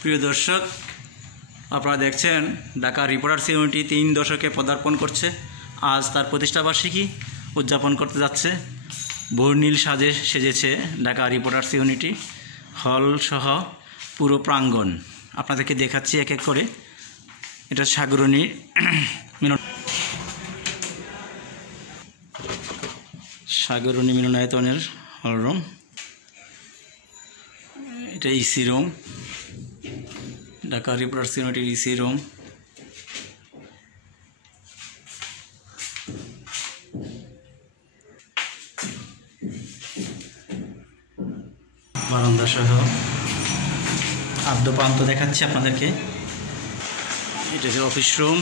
প্রিয় দর্শক, আপনারা দেখছেন ঢাকা রিপোর্টার্স ইউনিটি 3 দশকে পদার্পণ করছে। আজ তার প্রতিষ্ঠাবার্ষিকী উদযাপন করতে যাচ্ছে। বর্ণিল সাজে সেজেছে ঢাকা রিপোর্টার্স ইউনিটি হল সহ পুরো প্রাঙ্গণ। আপনাদেরকে দেখাচ্ছি এক এক করে। এটা সাগরণী মিলনায়তনের হল রুম। এটা ইসি রুম, ঢাকা রিপোর্টার্স ইউনিটির ইসি রুম। বারান্দা সহ আদ্যপ্রান্ত দেখাচ্ছি আপনাদেরকে। এটা হচ্ছে অফিস রুম।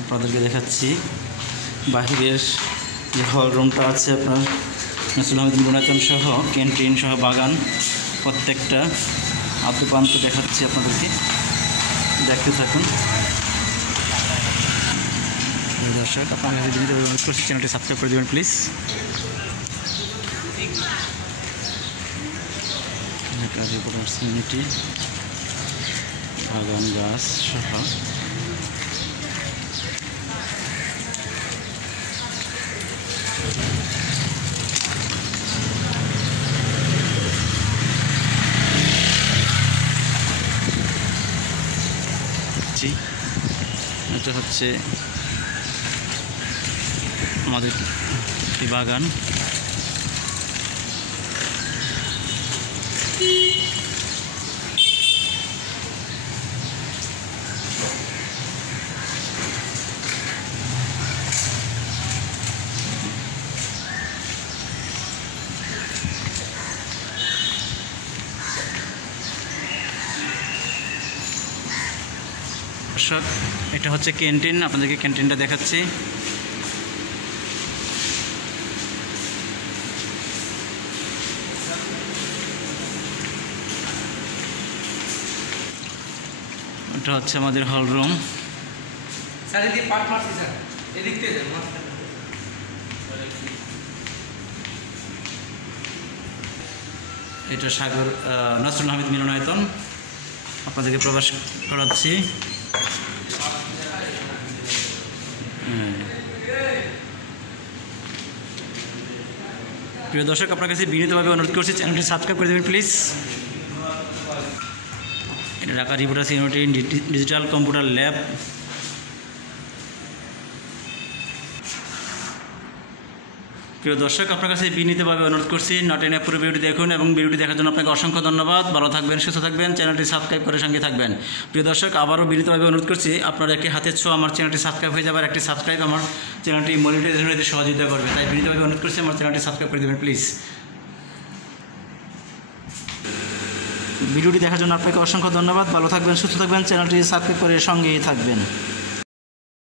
আপনাদেরকে দেখাচ্ছি বাহিরের যে হল রুমটা আছে আপনার নজরুল আহমেদ মিলনায়তন সহ ক্যান্টিন সহ বাগান, প্রত্যেকটা আদ্যপ্রান্ত দেখাচ্ছি আপনাদেরকে। দেখতে থাকুন দর্শক। আপনাদের অনুরোধ করছি চ্যানেলটি সাবস্ক্রাইব করে দেবেন প্লিজ। ঢাকা রিপোর্টার্স ইউনিটি বাগান গাছ সহ এটা হচ্ছে আমাদের বাগান। দর্শক, এটা হচ্ছে ক্যান্টিন। আপনাদেরকে ক্যান্টিনটা দেখাচ্ছি। এটা হচ্ছে আমাদের হল রুম। এটা নজরুল আহমেদ মিলনায়তন। আপনাদেরকে প্রকাশ করাচ্ছি। প্রিয় দর্শক, আপনার কাছে বিনীতভাবে অনুরোধ করছি চ্যানেলটি সাবস্ক্রাইব করে দেবেন প্লিজ। এটা Dhaka reporters unity digital computer lab. প্রিয় দর্শক, আপনার কাছে বিনীতভাবে অনুরোধ করছি নট এন পুরো ভিডিওটি দেখুন এবং ভিডিওটি দেখার জন্য আপনাকে অসংখ্য ধন্যবাদ। ভালো থাকবেন, সুস্থ থাকবেন, চ্যানেলটি সাবস্ক্রাইব করে সঙ্গে থাকবেন। প্রিয় দর্শক, আবারও বিনীতভাবে অনুরোধ করছি আপনার একটি হাতের ছোঁয়া আমার চ্যানেলটি সাবস্ক্রাইব হয়ে যাবে। আর একটি সাবস্ক্রাইব আমার চ্যানেলটি মনিটাইজেশন হতে সহযোগিতা করবে। তাই বিনীতভাবে অনুরোধ করছি আমার চ্যানেলটি সাবস্ক্রাইব করে দেবেন প্লিজ। ভিডিওটি দেখার জন্য আপনাকে অসংখ্য ধন্যবাদ। ভালো থাকবেন, সুস্থ থাকবেন, চ্যানেলটি সাবস্ক্রাইব করে সঙ্গেই থাকবেন।